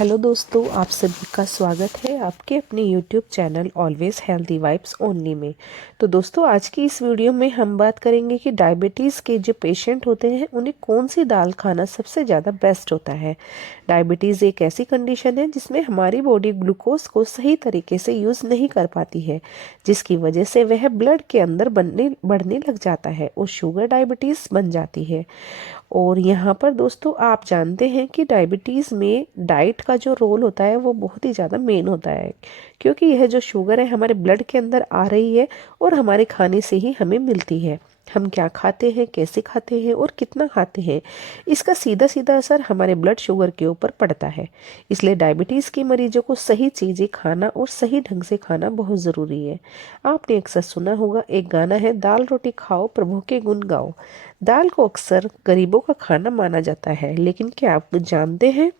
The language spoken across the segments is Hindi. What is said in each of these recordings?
हेलो दोस्तों, आप सभी का स्वागत है आपके अपने YouTube channel always healthy vibes only में। तो दोस्तों, आज की इस वीडियो में हम बात करेंगे कि डायबिटीज़ के जो पेशेंट होते हैं उन्हें कौन सी दाल खाना सबसे ज़्यादा बेस्ट होता है। डायबिटीज़ एक ऐसी कंडीशन है जिसमें हमारी बॉडी ग्लूकोज को सही तरीके से यूज़ नहीं कर पाती है, जिसकी वजह से वह ब्लड के अंदर बढ़ने लग जाता है और शुगर डायबिटीज़ बन जाती है। और यहाँ पर दोस्तों, आप जानते हैं कि डायबिटीज़ में डाइट का जो रोल होता है वो बहुत ही ज़्यादा मेन होता है, क्योंकि यह जो शुगर है हमारे ब्लड के अंदर आ रही है और हमारे खाने से ही हमें मिलती है। हम क्या खाते हैं, कैसे खाते हैं और कितना खाते हैं, इसका सीधा सीधा असर हमारे ब्लड शुगर के ऊपर पड़ता है। इसलिए डायबिटीज़ के मरीजों को सही चीज़ें खाना और सही ढंग से खाना बहुत ज़रूरी है। आपने अक्सर सुना होगा, एक गाना है, दाल रोटी खाओ प्रभु के गुण गाओ। दाल को अक्सर गरीबों का खाना माना जाता है, लेकिन क्या आप जानते हैं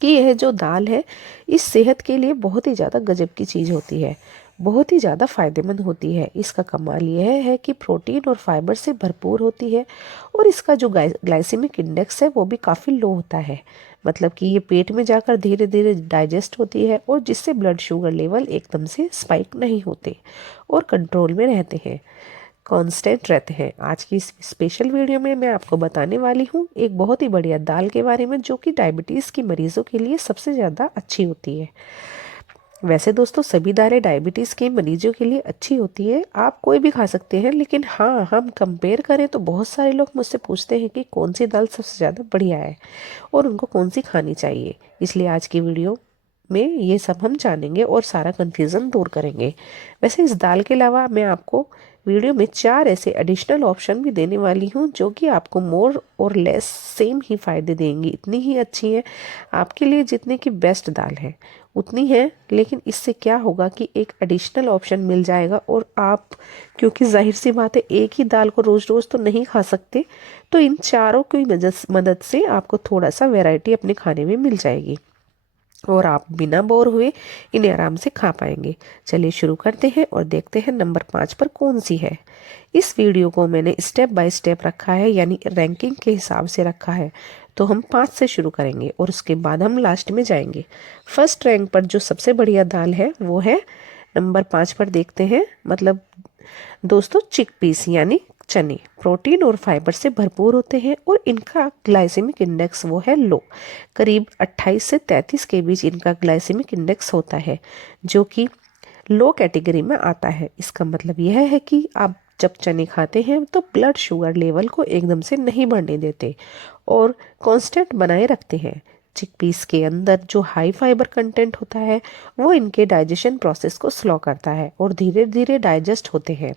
कि यह जो दाल है इस सेहत के लिए बहुत ही ज़्यादा गजब की चीज़ होती है, बहुत ही ज़्यादा फायदेमंद होती है। इसका कमाल यह है कि प्रोटीन और फाइबर से भरपूर होती है और इसका जो ग्लाइसेमिक इंडेक्स है वो भी काफ़ी लो होता है। मतलब कि ये पेट में जाकर धीरे धीरे डाइजेस्ट होती है और जिससे ब्लड शुगर लेवल एकदम से स्पाइक नहीं होते और कंट्रोल में रहते हैं, कांस्टेंट रहते हैं। आज की इस स्पेशल वीडियो में मैं आपको बताने वाली हूँ एक बहुत ही बढ़िया दाल के बारे में, जो कि डायबिटीज़ के मरीजों के लिए सबसे ज़्यादा अच्छी होती है। वैसे दोस्तों, सभी दालें डायबिटीज़ के मरीजों के लिए अच्छी होती है, आप कोई भी खा सकते हैं, लेकिन हाँ, हम कंपेयर करें तो बहुत सारे लोग मुझसे पूछते हैं कि कौन सी दाल सबसे ज़्यादा बढ़िया है और उनको कौन सी खानी चाहिए। इसलिए आज की वीडियो में ये सब हम जानेंगे और सारा कन्फ्यूज़न दूर करेंगे। वैसे इस दाल के अलावा मैं आपको वीडियो में 4 ऐसे एडिशनल ऑप्शन भी देने वाली हूँ, जो कि आपको मोर और लेस सेम ही फ़ायदे देंगी। इतनी ही अच्छी है आपके लिए जितने की बेस्ट दाल है उतनी है, लेकिन इससे क्या होगा कि एक एडिशनल ऑप्शन मिल जाएगा और आप, क्योंकि जाहिर सी बात है एक ही दाल को रोज़ रोज़ तो नहीं खा सकते, तो इन चारों की मदद से आपको थोड़ा सा वैरायटी अपने खाने में मिल जाएगी और आप बिना बोर हुए इन्हें आराम से खा पाएंगे। चलिए शुरू करते हैं और देखते हैं नंबर 5 पर कौन सी है। इस वीडियो को मैंने स्टेप बाय स्टेप रखा है, यानी रैंकिंग के हिसाब से रखा है। तो हम 5 से शुरू करेंगे और उसके बाद हम लास्ट में जाएंगे। फर्स्ट रैंक पर जो सबसे बढ़िया दाल है वो है नंबर 5 पर, देखते हैं। मतलब दोस्तों, चिकपीस यानी चने प्रोटीन और फाइबर से भरपूर होते हैं और इनका ग्लाइसेमिक इंडेक्स वो है लो, करीब 28 से 33 के बीच इनका ग्लाइसेमिक इंडेक्स होता है, जो कि लो कैटेगरी में आता है। इसका मतलब यह है कि आप जब चने खाते हैं तो ब्लड शुगर लेवल को एकदम से नहीं बढ़ने देते और कांस्टेंट बनाए रखते हैं। चिकपीस के अंदर जो हाई फाइबर कंटेंट होता है वो इनके डाइजेशन प्रोसेस को स्लो करता है और धीरे धीरे डाइजेस्ट होते हैं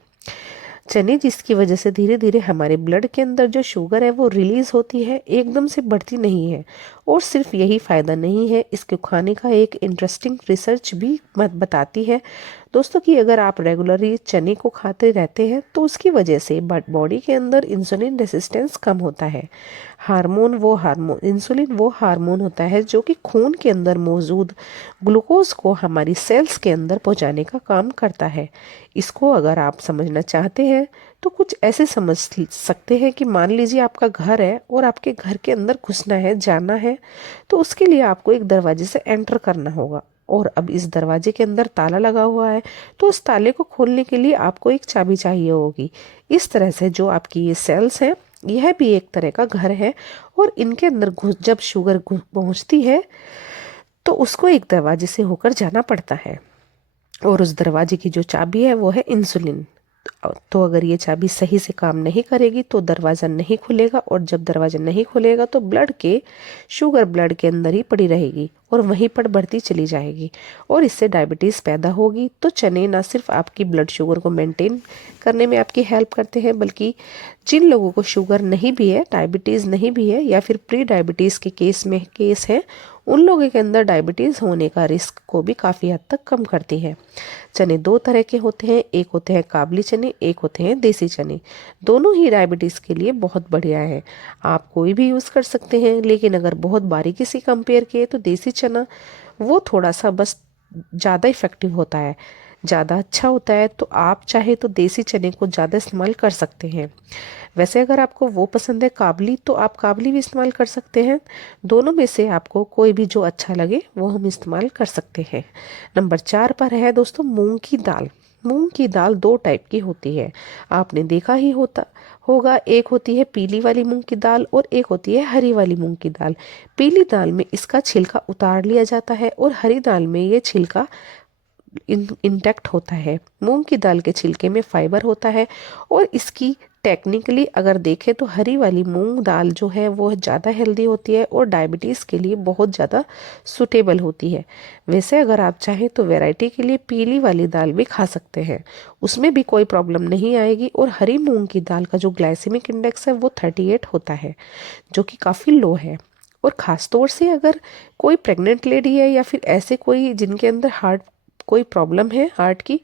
चने, जिसकी वजह से धीरे धीरे हमारे ब्लड के अंदर जो शुगर है वो रिलीज होती है, एकदम से बढ़ती नहीं है। और सिर्फ यही फ़ायदा नहीं है, इसके खाने का एक इंटरेस्टिंग रिसर्च भी बताती है दोस्तों कि अगर आप रेगुलरली चने को खाते रहते हैं तो उसकी वजह से बॉडी के अंदर इंसुलिन रेसिस्टेंस कम होता है। इंसुलिन वो हार्मोन होता है जो कि खून के अंदर मौजूद ग्लूकोज को हमारी सेल्स के अंदर पहुंचाने का काम करता है। इसको अगर आप समझना चाहते हैं तो कुछ ऐसे समझ सकते हैं कि मान लीजिए आपका घर है और आपके घर के अंदर घुसना है, जाना है, तो उसके लिए आपको एक दरवाजे से एंटर करना होगा और अब इस दरवाजे के अंदर ताला लगा हुआ है, तो उस ताले को खोलने के लिए आपको एक चाबी चाहिए होगी। इस तरह से जो आपकी ये सेल्स हैं, यह भी एक तरह का घर है और इनके अंदर जब शुगर पहुंचती है तो उसको एक दरवाजे से होकर जाना पड़ता है और उस दरवाजे की जो चाबी है वो है इंसुलिन। तो अगर ये चाबी सही से काम नहीं करेगी तो दरवाज़ा नहीं खुलेगा और जब दरवाज़ा नहीं खुलेगा तो शुगर ब्लड के अंदर ही पड़ी रहेगी और वहीं पर बढ़ती चली जाएगी और इससे डायबिटीज़ पैदा होगी। तो चने ना सिर्फ आपकी ब्लड शुगर को मेंटेन करने में आपकी हेल्प करते हैं, बल्कि जिन लोगों को शुगर नहीं भी है, डायबिटीज़ नहीं भी है या फिर प्री डायबिटीज़ के केस है, उन लोगों के अंदर डायबिटीज़ होने का रिस्क को भी काफ़ी हद तक कम करती है। चने 2 तरह के होते हैं, एक होते हैं काबली चने, एक होते हैं देसी चने। दोनों ही डायबिटीज़ के लिए बहुत बढ़िया है, आप कोई भी यूज़ कर सकते हैं, लेकिन अगर बहुत बारीकी से कंपेयर किए तो देसी चना वो थोड़ा सा बस ज़्यादा इफ़ेक्टिव होता है। ज़्यादा अच्छा होता है, तो आप चाहे तो देसी चने को ज़्यादा इस्तेमाल कर सकते हैं। वैसे अगर आपको वो पसंद है काबली, तो आप काबली भी इस्तेमाल कर सकते हैं। दोनों में से आपको कोई भी जो अच्छा लगे वो हम इस्तेमाल कर सकते हैं। नंबर 4 पर है दोस्तों मूंग की दाल। मूंग की दाल दो टाइप की होती है, आपने देखा ही होगा। एक होती है पीली वाली मूंग की दाल और एक होती है हरी वाली मूंग की दाल। पीली दाल में इसका छिलका उतार लिया जाता है और हरी दाल में ये छिलका इंटैक्ट होता है। मूंग की दाल के छिलके में फाइबर होता है और इसकी टेक्निकली अगर देखें तो हरी वाली मूंग दाल जो है वो ज़्यादा हेल्दी होती है और डायबिटीज़ के लिए बहुत ज़्यादा सुटेबल होती है। वैसे अगर आप चाहें तो वैरायटी के लिए पीली वाली दाल भी खा सकते हैं, उसमें भी कोई प्रॉब्लम नहीं आएगी। और हरी मूंग की दाल का जो ग्लाइसेमिक इंडेक्स है वो 38 होता है, जो कि काफ़ी लो है। और ख़ास तौर से अगर कोई प्रेग्नेंट लेडी है या फिर ऐसे कोई जिनके अंदर हार्ट कोई प्रॉब्लम है हार्ट की,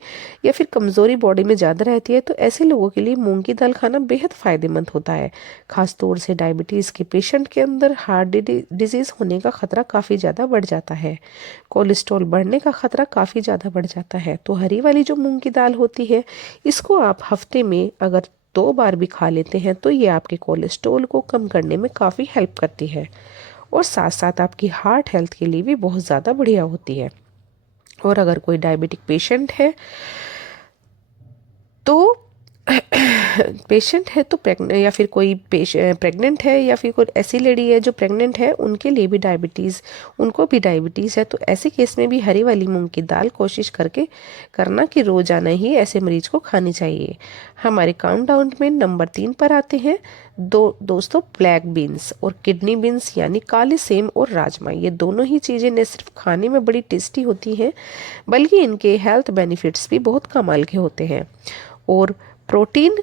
या फिर कमज़ोरी बॉडी में ज़्यादा रहती है, तो ऐसे लोगों के लिए मूंग की दाल खाना बेहद फ़ायदेमंद होता है। ख़ास तौर से डायबिटीज़ के पेशेंट के अंदर हार्ट डिजीज़ होने का ख़तरा काफ़ी ज़्यादा बढ़ जाता है, कोलेस्ट्रॉल बढ़ने का ख़तरा काफ़ी ज़्यादा बढ़ जाता है। तो हरी वाली जो मूंग की दाल होती है, इसको आप हफ्ते में अगर 2 बार भी खा लेते हैं तो ये आपके कोलेस्ट्रॉल को कम करने में काफ़ी हेल्प करती है और साथ साथ आपकी हार्ट हेल्थ के लिए भी बहुत ज़्यादा बढ़िया होती है। और अगर कोई डायबिटिक पेशेंट है तो पेशेंट है तो प्रेग्नेंट या फिर कोई प्रेग्नेंट है या फिर कोई ऐसी लेडी है जो प्रेग्नेंट है, उनके लिए भी उनको भी डायबिटीज़ है, तो ऐसे केस में भी हरी वाली मूंग की दाल कोशिश करके करना कि रोज़ाना ही ऐसे मरीज को खानी चाहिए। हमारे काउंटडाउन में नंबर 3 पर आते हैं दोस्तों ब्लैक बीन्स और किडनी बीन्स, यानी काले सेम और राजमा। ये दोनों ही चीज़ें न सिर्फ खाने में बड़ी टेस्टी होती हैं, बल्कि इनके हेल्थ बेनिफिट्स भी बहुत कमाल के होते हैं। और प्रोटीन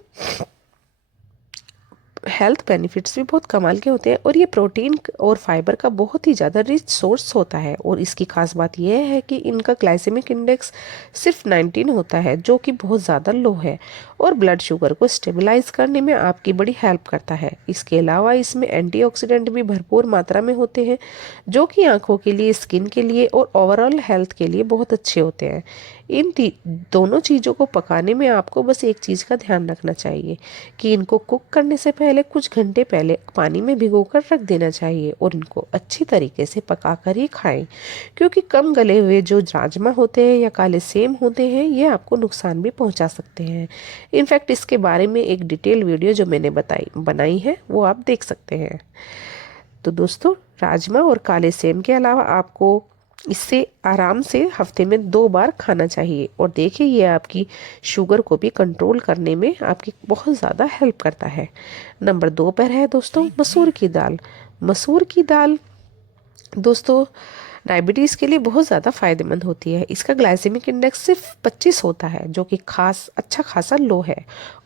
हेल्थ बेनिफिट्स भी बहुत कमाल के होते हैं और ये प्रोटीन और फाइबर का बहुत ही ज़्यादा रिच सोर्स होता है। और इसकी खास बात यह है कि इनका ग्लाइसेमिक इंडेक्स सिर्फ 19 होता है, जो कि बहुत ज़्यादा लो है और ब्लड शुगर को स्टेबलाइज करने में आपकी बड़ी हेल्प करता है। इसके अलावा इसमें एंटीऑक्सीडेंट भी भरपूर मात्रा में होते हैं, जो कि आंखों के लिए, स्किन के लिए और ओवरऑल हेल्थ के लिए बहुत अच्छे होते हैं। इन दोनों चीज़ों को पकाने में आपको बस एक चीज़ का ध्यान रखना चाहिए कि इनको कुक करने से पहले कुछ घंटे पहले पानी में भिगोकर रख देना चाहिए और इनको अच्छी तरीके से पकाकर ही खाएं, क्योंकि कम गले हुए जो राजमा होते हैं या काले सेम होते हैं ये आपको नुकसान भी पहुंचा सकते हैं। इनफैक्ट इसके बारे में एक डिटेल वीडियो जो मैंने बनाई है वो आप देख सकते हैं। तो दोस्तों राजमा और काले सेम के अलावा आपको इससे आराम से हफ्ते में 2 बार खाना चाहिए और देखिए ये आपकी शुगर को भी कंट्रोल करने में आपकी बहुत ज़्यादा हेल्प करता है। नंबर 2 पर है दोस्तों मसूर की दाल। मसूर की दाल दोस्तों डायबिटीज़ के लिए बहुत ज़्यादा फायदेमंद होती है। इसका ग्लाइसेमिक इंडेक्स सिर्फ 25 होता है, जो कि अच्छा खासा लो है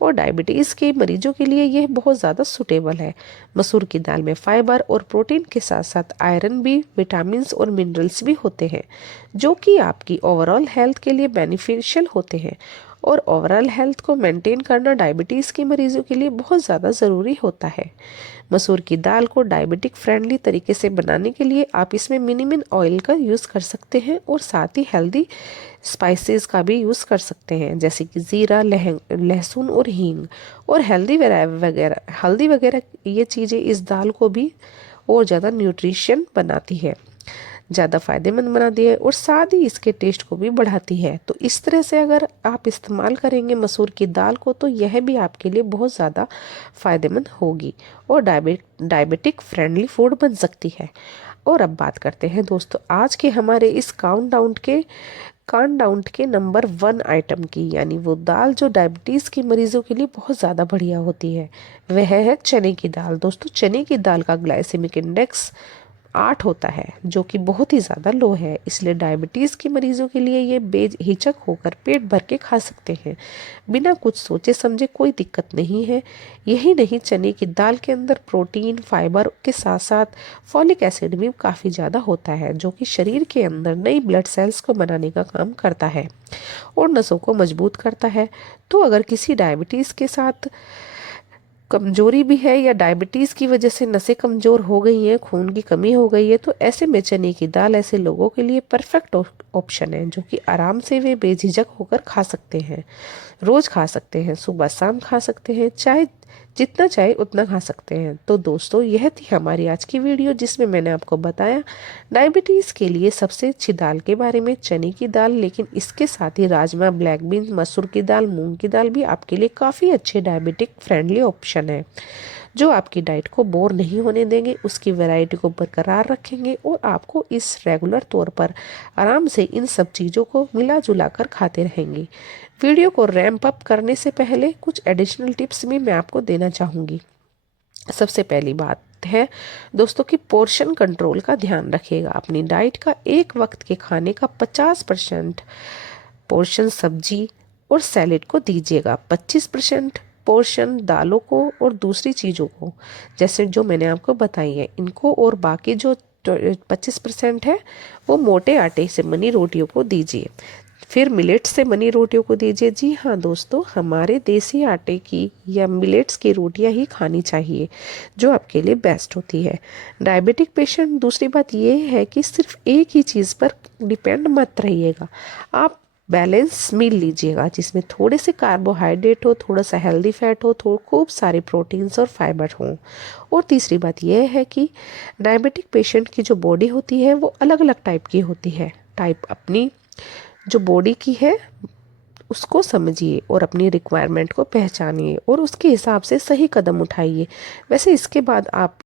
और डायबिटीज़ के मरीजों के लिए यह बहुत ज़्यादा सुटेबल है। मसूर की दाल में फाइबर और प्रोटीन के साथ साथ आयरन भी, विटामिन और मिनरल्स भी होते हैं, जो कि आपकी ओवरऑल हेल्थ के लिए बेनिफिशियल होते हैं। और ओवरऑल हेल्थ को मेंटेन करना डायबिटीज़ के मरीजों के लिए बहुत ज़्यादा ज़रूरी होता है। मसूर की दाल को डायबिटिक फ्रेंडली तरीके से बनाने के लिए आप इसमें मिनिमम ऑयल का यूज़ कर सकते हैं और साथ ही हेल्दी स्पाइसेस का भी यूज़ कर सकते हैं, जैसे कि ज़ीरा, लहसुन और हींग और हल्दी वगैरह ये चीज़ें इस दाल को भी और ज़्यादा न्यूट्रिशन बनाती है, ज़्यादा फायदेमंद बनाती है और साथ ही इसके टेस्ट को भी बढ़ाती है। तो इस तरह से अगर आप इस्तेमाल करेंगे मसूर की दाल को तो यह भी आपके लिए बहुत ज़्यादा फायदेमंद होगी और डायबिटिक फ्रेंडली फूड बन सकती है। और अब बात करते हैं दोस्तों आज के हमारे इस काउंटडाउन के नंबर 1 आइटम की, यानी वो दाल जो डायबिटीज़ के मरीजों के लिए बहुत ज़्यादा बढ़िया होती है, वह है चने की दाल। दोस्तों चने की दाल का ग्लाइसेमिक इंडेक्स 8 होता है, जो कि बहुत ही ज़्यादा लो है, इसलिए डायबिटीज़ के मरीजों के लिए ये बेहिचक होकर पेट भर के खा सकते हैं, बिना कुछ सोचे समझे, कोई दिक्कत नहीं है। यही नहीं, चने की दाल के अंदर प्रोटीन, फाइबर के साथ साथ फॉलिक एसिड भी काफ़ी ज़्यादा होता है, जो कि शरीर के अंदर नई ब्लड सेल्स को बनाने का काम करता है और नसों को मजबूत करता है। तो अगर किसी डायबिटीज़ के साथ कमजोरी भी है या डायबिटीज़ की वजह से नसें कमज़ोर हो गई हैं, खून की कमी हो गई है, तो ऐसे में चने की दाल ऐसे लोगों के लिए परफेक्ट ऑप्शन है, जो कि आराम से वे बेझिझक होकर खा सकते हैं। रोज़ खा सकते हैं, सुबह शाम खा सकते हैं, चाहे जितना चाहे उतना खा सकते हैं। तो दोस्तों, यह थी हमारी आज की वीडियो, जिसमें मैंने आपको बताया डायबिटीज़ के लिए सबसे अच्छी दाल के बारे में, चने की दाल। लेकिन इसके साथ ही राजमा, ब्लैक बीन्स, मसूर की दाल, मूंग की दाल भी आपके लिए काफ़ी अच्छे डायबिटिक फ्रेंडली ऑप्शन है, जो आपकी डाइट को बोर नहीं होने देंगे, उसकी वैरायटी को बरकरार रखेंगे और आपको इस रेगुलर तौर पर आराम से इन सब चीज़ों को मिला जुला कर खाते रहेंगे। वीडियो को रैंप अप करने से पहले कुछ एडिशनल टिप्स भी मैं आपको देना चाहूँगी। सबसे पहली बात है दोस्तों कि पोर्शन कंट्रोल का ध्यान रखिएगा। अपनी डाइट का एक वक्त के खाने का 50% पोर्शन सब्जी और सैलेड को दीजिएगा, 25% पोर्शन दालों को और दूसरी चीज़ों को, जैसे जो मैंने आपको बताई है इनको, और बाकी जो 25% है वो मोटे आटे से बनी रोटियों को दीजिए। फिर मिलेट्स से बनी रोटियों को दीजिए। जी हाँ दोस्तों, हमारे देसी आटे की या मिलेट्स की रोटियां ही खानी चाहिए, जो आपके लिए बेस्ट होती है। डायबिटिक पेशेंट, दूसरी बात ये है कि सिर्फ एक ही चीज़ पर डिपेंड मत रहिएगा, आप बैलेंस मील लीजिएगा, जिसमें थोड़े से कार्बोहाइड्रेट हो, थोड़ा सा हेल्दी फैट हो, खूब सारे प्रोटीन्स और फाइबर हों। और तीसरी बात यह है कि डायबिटिक पेशेंट की जो बॉडी होती है वो अलग अलग टाइप की होती है। टाइप अपनी जो बॉडी की है उसको समझिए और अपनी रिक्वायरमेंट को पहचानिए और उसके हिसाब से सही कदम उठाइए। वैसे इसके बाद आप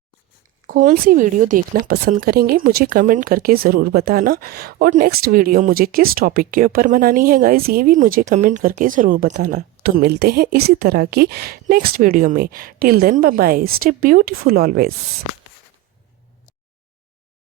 कौन सी वीडियो देखना पसंद करेंगे मुझे कमेंट करके ज़रूर बताना, और नेक्स्ट वीडियो मुझे किस टॉपिक के ऊपर बनानी है गाइज, ये भी मुझे कमेंट करके ज़रूर बताना। तो मिलते हैं इसी तरह की नेक्स्ट वीडियो में। Till then bye bye, stay beautiful always.